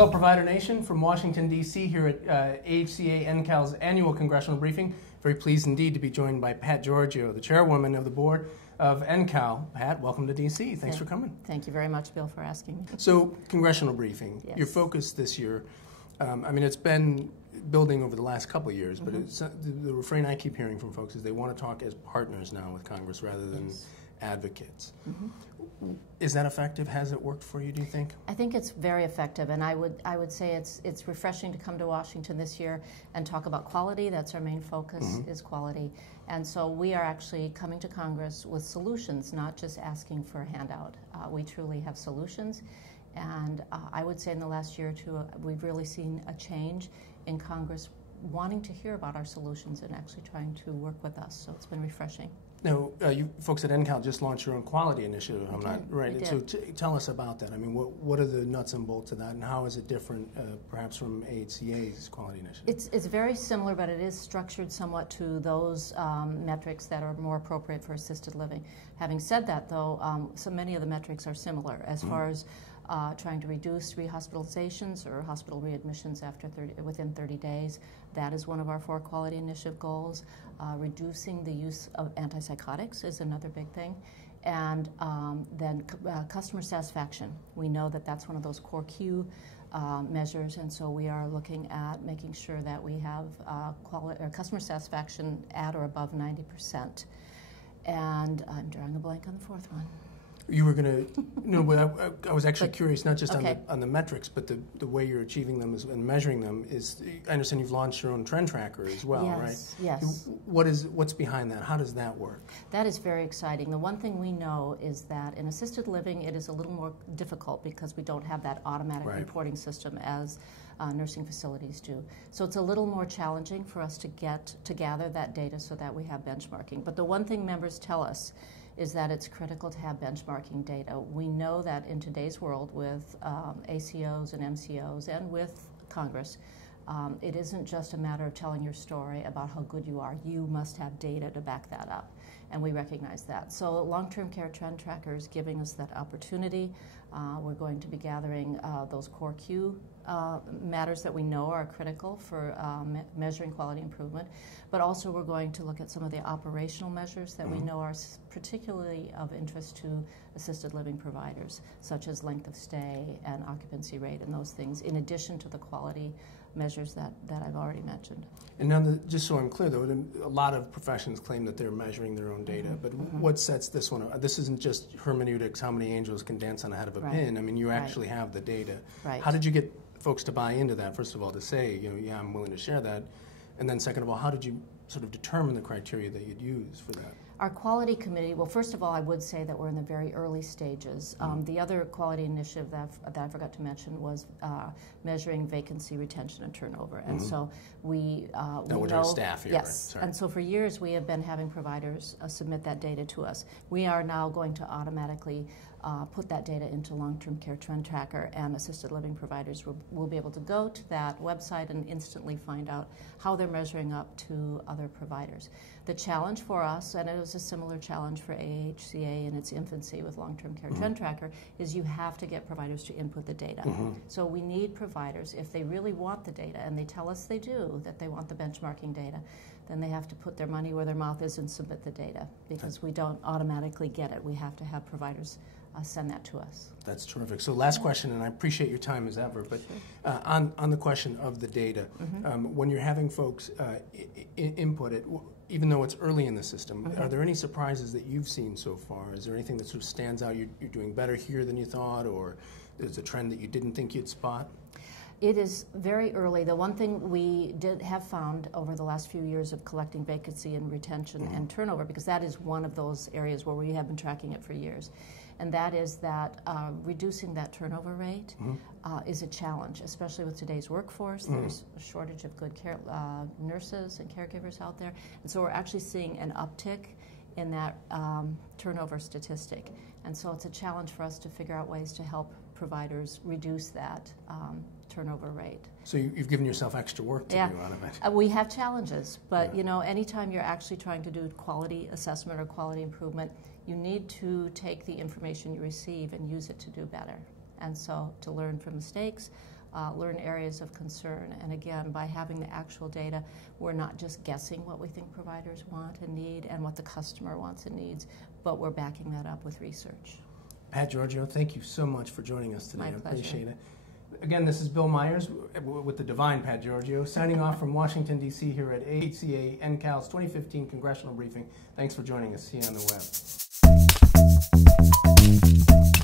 Hello, Provider Nation, from Washington, D.C., here at AHCA NCAL's annual Congressional briefing. Very pleased indeed to be joined by Pat Giorgio, the chairwoman of the board of NCAL. Pat, welcome to D.C. Thanks for coming. Thank you very much, Bill, for asking me. So, Congressional briefing, yes. Your focus this year, I mean, it's been building over the last couple of years, but it's, the refrain I keep hearing from folks is they want to talk as partners now with Congress rather than advocates. Is that effective? Has it worked for you, do you think? I think it's very effective, and I would say it's refreshing to come to Washington this year and talk about quality. That's our main focus, is quality. And so we are actually coming to Congress with solutions, not just asking for a handout. We truly have solutions, and I would say in the last year or two, we've really seen a change in Congress wanting to hear about our solutions and actually trying to work with us, so it's been refreshing. Now, you folks at NCAL just launched your own quality initiative, if I'm not right. And so tell us about that. I mean, what are the nuts and bolts of that, and how is it different, perhaps, from AHCA's quality initiative? It's very similar, but it is structured somewhat to those metrics that are more appropriate for assisted living. Having said that, though, so many of the metrics are similar as far as trying to reduce rehospitalizations or hospital readmissions within 30 days. That is one of our 4 quality initiative goals. Reducing the use of antipsychotics is another big thing. And then customer satisfaction. We know that that's one of those core Q measures, and so we are looking at making sure that we have customer satisfaction at or above 90%. And I'm drawing a blank on the 4th one. You were going to, no, but I was actually curious, not just on the metrics, but the way you're achieving them and measuring them is, I understand you've launched your own trend tracker as well, right? Yes. What's behind that? How does that work? That is very exciting. The one thing we know is that in assisted living, it is a little more difficult because we don't have that automatic reporting system as nursing facilities do. So it's a little more challenging for us to gather that data so that we have benchmarking. But the one thing members tell us is that it's critical to have benchmarking data. We know that in today's world with ACOs and MCOs and with Congress, it isn't just a matter of telling your story about how good you are. You must have data to back that up, and we recognize that. So long-term care trend tracker is giving us that opportunity. We're going to be gathering those core Q matters that we know are critical for measuring quality improvement, but also we're going to look at some of the operational measures that we know are particularly of interest to assisted living providers, such as length of stay and occupancy rate and those things, in addition to the quality measures that I've already mentioned. And now, just so I'm clear, though, a lot of professions claim that they're measuring their own data, but what sets this one up? This isn't just hermeneutics, how many angels can dance on the head of a pin. I mean, you actually have the data. How did you get folks to buy into that, first of all, to say, you know, yeah, I'm willing to share that, and then second of all, how did you sort of determine the criteria that you'd use for that? Our quality committee, well, first of all, I would say that we're in the very early stages. The other quality initiative that I forgot to mention was measuring vacancy, retention, and turnover. And so we with our staff here, yes. And so for years we have been having providers submit that data to us. We are now going to automatically put that data into long-term care trend tracker, and assisted living providers will be able to go to that website and instantly find out how they're measuring up to other providers. The challenge for us, and it was a similar challenge for AHCA in its infancy with long-term care trend tracker, is you have to get providers to input the data. So we need providers, if they really want the data, and they tell us they do, that they want the benchmarking data, then they have to put their money where their mouth is and submit the data, because we don't automatically get it. We have to have providers send that to us. That's terrific. So last question, and I appreciate your time as ever, but on the question of the data, when you're having folks input it, even though it's early in the system, are there any surprises that you've seen so far? Is there anything that sort of stands out? You're doing better here than you thought, or there's a trend that you didn't think you'd spot? It is very early. The one thing we have found over the last few years of collecting vacancy and retention and turnover, because that is one of those areas where we have been tracking it for years, and that is that reducing that turnover rate is a challenge, especially with today's workforce. There's a shortage of good nurses and caregivers out there, and so we're actually seeing an uptick in that turnover statistic. And so it's a challenge for us to figure out ways to help providers reduce that turnover rate. So you've given yourself extra work to do out of it. We have challenges, but you know, anytime you're actually trying to do quality assessment or quality improvement, you need to take the information you receive and use it to do better. And so to learn from mistakes, learn areas of concern. And again, by having the actual data, we're not just guessing what we think providers want and need and what the customer wants and needs, but we're backing that up with research. Pat, Giorgio, thank you so much for joining us today. My I pleasure. appreciate it. Again, this is Bill Myers with the divine Pat Giorgio, signing off from Washington, D.C. here at HCA NCAL's 2015 Congressional Briefing. Thanks for joining us. See you on the web.